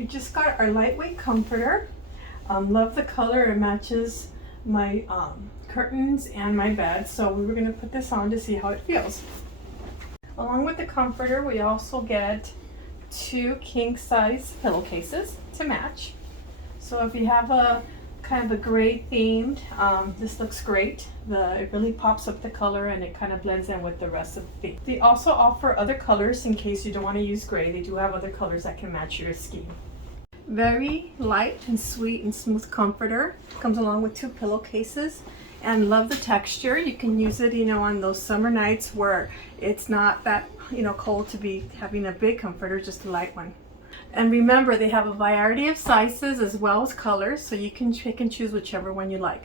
We just got our lightweight comforter. Love the color, it matches my curtains and my bed, so we were going to put this on to see how it feels. Along with the comforter, we also get 2 king size pillowcases to match. So if you have a kind of a gray themed, this looks great. It really pops up the color and it kind of blends in with the rest of the theme. They also offer other colors in case you don't want to use gray. They do have other colors that can match your scheme. Very light and sweet and smooth comforter. Comes along with 2 pillowcases, and love the texture. You can use it, on those summer nights where it's not that, cold to be having a big comforter, just a light one. And remember, they have a variety of sizes as well as colors, so you can pick and choose whichever one you like.